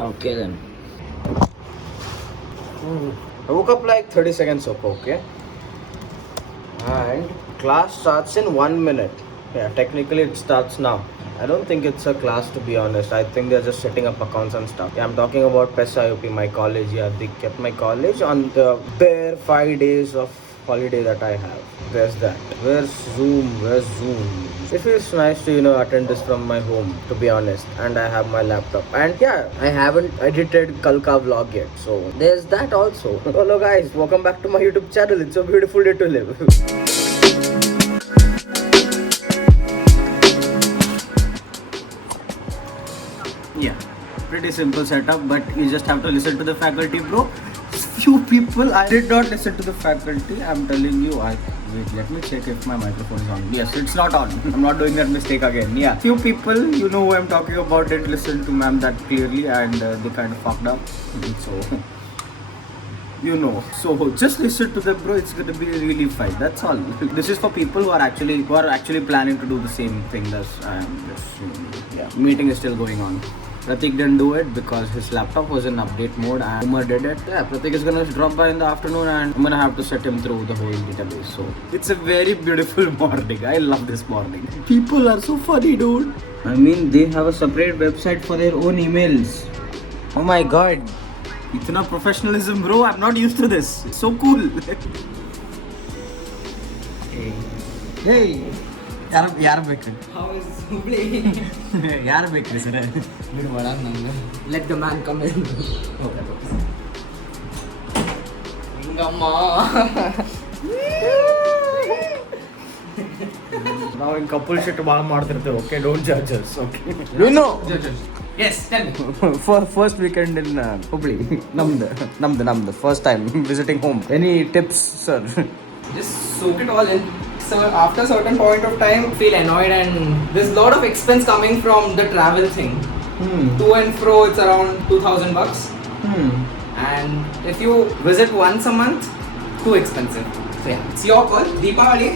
Okay then. I woke up like 30 seconds ago, okay? And class starts in 1 minute. Yeah, technically it starts now. I don't think it's a class, to be honest. I think they're just setting up accounts and stuff. Yeah, I'm talking about PESA UP, my college. Yeah, they kept my college on the bare 5 days of holiday that I have. There's that. Where's Zoom? Where's Zoom? It feels nice to, attend this from my home, to be honest. And I have my laptop. And yeah, I haven't edited Kalka vlog yet. So there's that also. Hello guys, welcome back to my YouTube channel. It's a beautiful day to live. Yeah, pretty simple setup, but you just have to listen to the faculty, bro. Few people, I did not listen to the faculty. I'm telling you. Wait, let me check if my microphone is on. Yes, it's not on. I'm not doing that mistake again. Yeah, few people, you know who I'm talking about, didn't listen to ma'am that clearly, and they kind of fucked up. So, So just listen to them, bro. It's gonna be really fine. That's all. This is for people who are actually planning to do the same thing as I am. Yeah, meeting is still going on. Pratik didn't do it because his laptop was in update mode and Umar did it. Yeah, Pratik is gonna drop by in the afternoon and I'm gonna have to set him through the whole database. So it's a very beautiful morning. I love this morning. People are so funny, dude. I mean, they have a separate website for their own emails. Oh my god. Itna professionalism, bro. I'm not used to this. It's so cool. Hey. ಯಾರು ಬೇಕು ಯಾರು ಬೇಕ್ರಿ sir let the man come in ಹಿಂಗಮ್ಮ ನಾವು ಹಿಂಗೆ couple shoot ಭಾಳ ಮಾಡ್ತಿರ್ತೇವೆ okay don't judge us okay you know yes first weekend in Hubli ನಮ್ದು first time visiting home any tips sir just soak it all in. So after a certain point of time, feel annoyed and there's a lot of expense coming from the travel thing. To and fro, it's around $2,000. And if you visit once a month, too expensive. So yeah, it's your call. Deepavali,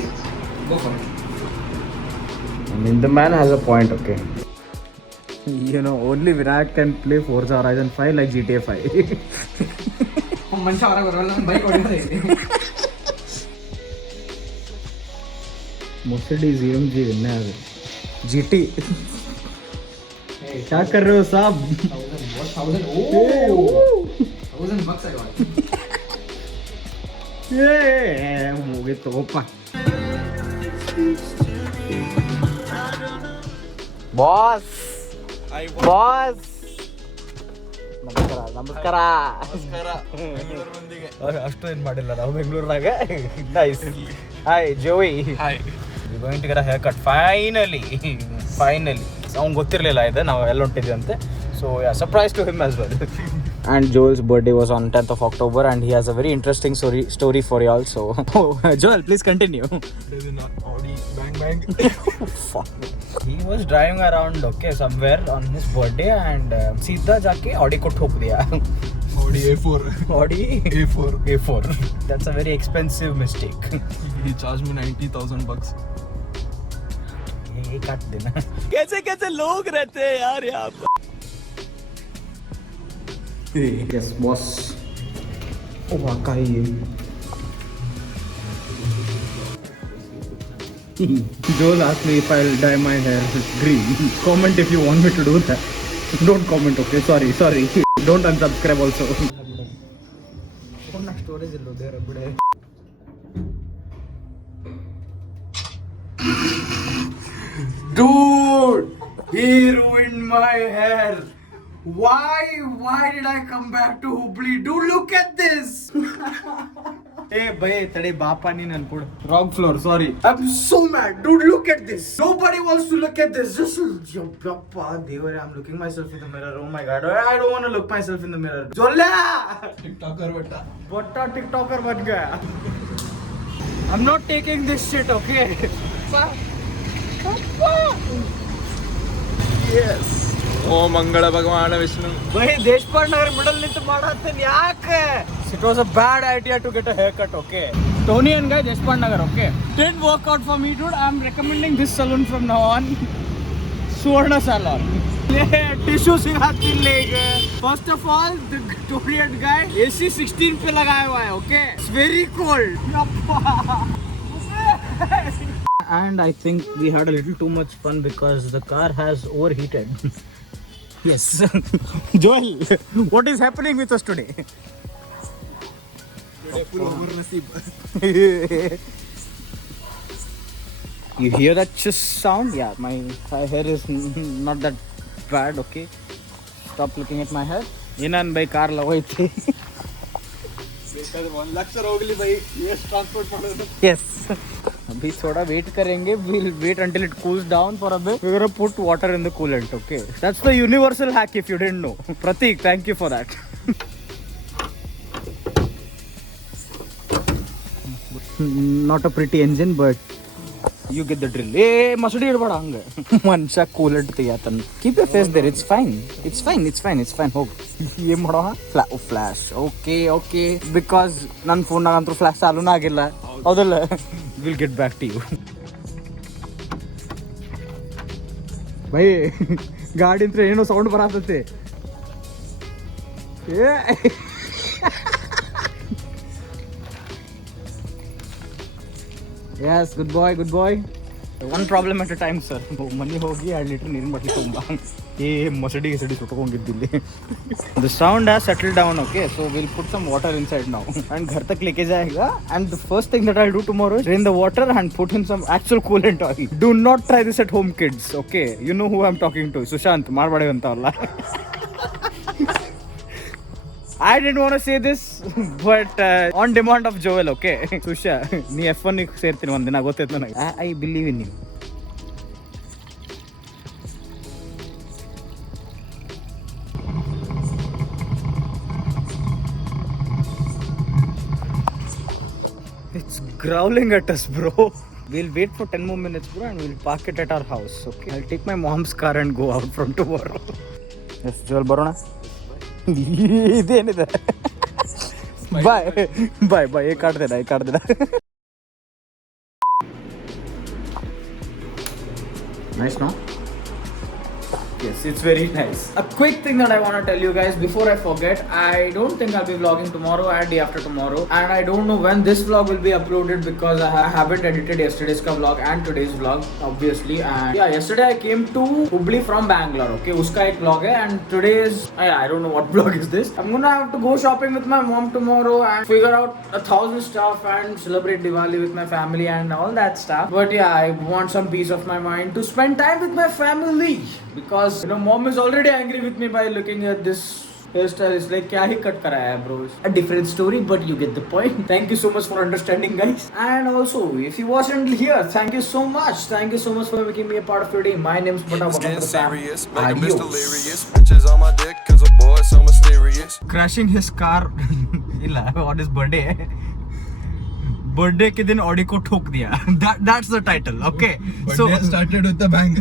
go for it. I mean, the man has a point, okay. Only Virat can play Forza Horizon 5 like GTA 5. ಮನುಷ್ಯ ಹೊರಗೆ ಬರೋಲ್ಲ bike ಹೊಡಿಯೋದೈತಿ Mercedes AMG है GT क्या कर रहे हो साहब $1,000 I got मुझे तो बॉस ನಮಸ್ಕಾರ ಅಷ್ಟು ಏನು ಮಾಡಿಲ್ಲ ನಾವು ಬೆಂಗಳೂರಿನಾಗ nice hi Joey hi we going to get a haircut finally ಅವ್ನು ಗೊತ್ತಿರಲಿಲ್ಲ ಇದು ನಾವು ಎಲ್ಲ ಹೊಂಟಿದ್ವಿ ಅಂತೆ so yeah surprise to him as well and Joel's birthday was on 10th of October and he has a very interesting story for you all, so Joel, please continue. Audi bang Fuck. He was driving around somewhere on his birthday and सीधा जाके Audi को ठोक दिया. Audi A4 Audi A4 that's a very expensive mistake. He charged me $90,000. ये काट देना. कैसे लोग रहते हैं यार यहाँ पर. Yes, boss. Oh, wakai. Joel asked me if I'll dye my hair green. Comment if you want me to do that. Don't comment, okay? Sorry. Don't unsubscribe also. Storage illo there bude. Dude, he ruined my hair. Why did I come back to Hubli? Dude, look at this. Hey, bhai, tade bapa ni nan put. Wrong floor, sorry. I'm so mad. Dude, look at this. Nobody wants to look at this. Just yappa devare, I'm looking myself in the mirror. Oh my god. I don't want to look myself in the mirror. Jolla! TikToker Bata TikToker ban gaya. I'm not taking this shit, okay? Yes. ಓ ಮಂಗಳ ಭಗವಾನ ವಿಷ್ಣು वही देशपांडे नगर middle निंತು ಮಾಡಾತೇನೆ ಯಾಕೆ it was a bad idea to get a haircut, okay? Tony and guy Deshpande Nagar, okay? Didn't work out for me, dude. I'm recommending this salon from now on. सुवर्ण salon. Tissue सिखाती लेके. First of all, the Victorian guy AC 16 पे लगाया हुआ है. Okay, it's very cold. And I think we had a little too much fun because the car has overheated. Yes. Joel, what is happening with us today? You hear that chuss sound? Yeah, my hair is not that bad, okay? Stop looking at my hair. Inan by car lagoi thi. 1 lakh sir Hooghly भाई US transport ಮಾಡೋದು. Yes. अभी थोड़ा wait करेंगे. We'll wait until it cools down for a bit. We're gonna put water in the coolant, okay? That's the universal hack if you didn't know. Pratik, thank you for that. Not a pretty engine, but you get the drill. Hey, masudi bada hang. Mansha coolant tiyatan. Keep your face there. It's fine. It's fine. It's fine. It's fine. Hog. Ye mado ha? Flash. Okay, okay. Because nan phone nagantru flash chalu na agilla. Adalla. We'll get back to you. Bhai, ಗಾಡಿ ಅಂತ ಏನೋ sound ಬರತೈತೆ. Yes, good boy, good boy. One problem at a time, sir. Money hogi 2 liter ನೀರಿನ ಬಾಟಲಿ ತುಂಬ. ಮಸಡಿ ಸುಟ್ಕೊಂಡಿದ್ದಿಲ್ಲಿ. The sound has settled down, okay? So we'll put some water inside now. And घर तक लेके जाएगा. And the first thing that I'll do tomorrow is drain the water and put in some actual coolant oil. Do not try this at home, kids, okay? You know who I'm talking to. Sushant, ಮಾಡ್ಬೇಡಿ ಅಂತ ಅಲ್ಲ. I didn't want to say this, but on demand of Joel, okay? Susha, ನೀ F1 ಗೆ ಸೇರ್ತೀನಿ ಒಂದಿನ ಗೊತ್ತೈತೆ ನನಗೆ. I believe in you. It's growling at us, bro. We'll wait for 10 more minutes, bro, and we'll park it at our house, okay? I'll take my mom's car and go out from tomorrow. Yes, Joel, ಬರೋಣ. ಇದೇನಿದೆ? ಬಾಯ್ ಈ ಕಾಡ್ದೇನ. Nice, no? Yes, it's very nice. A quick thing that I want to tell you guys before I forget, I don't think I'll be vlogging tomorrow and day after tomorrow, and I don't know when this vlog will be uploaded because I haven't edited yesterday's vlog and today's vlog, obviously. And yeah, yesterday I came to Hubli from Bangalore, okay? Uska ek vlog hai, and today is I don't know what vlog is this. I'm gonna have to go shopping with my mom tomorrow and figure out 1,000 stuff and celebrate Diwali with my family and all that stuff. But yeah, I want some peace of my mind to spend time with my family because you know mom is already angry with me by looking at this hairstyle. It's like kya hi cut karaya hai, bro? A different story, but you get the point. Thank you so much for understanding, guys. And also, if you wasn't here, thank you so much. Thank you so much for making me a part of your day. My name's Bata. Getting serious, make Mr. Delirious. Bitches on my dick, cause a boy so mysterious. Crashing his car on his birthday. Birthday के दिन Audi को ठोक दिया. That's the title, okay? So started with the bang.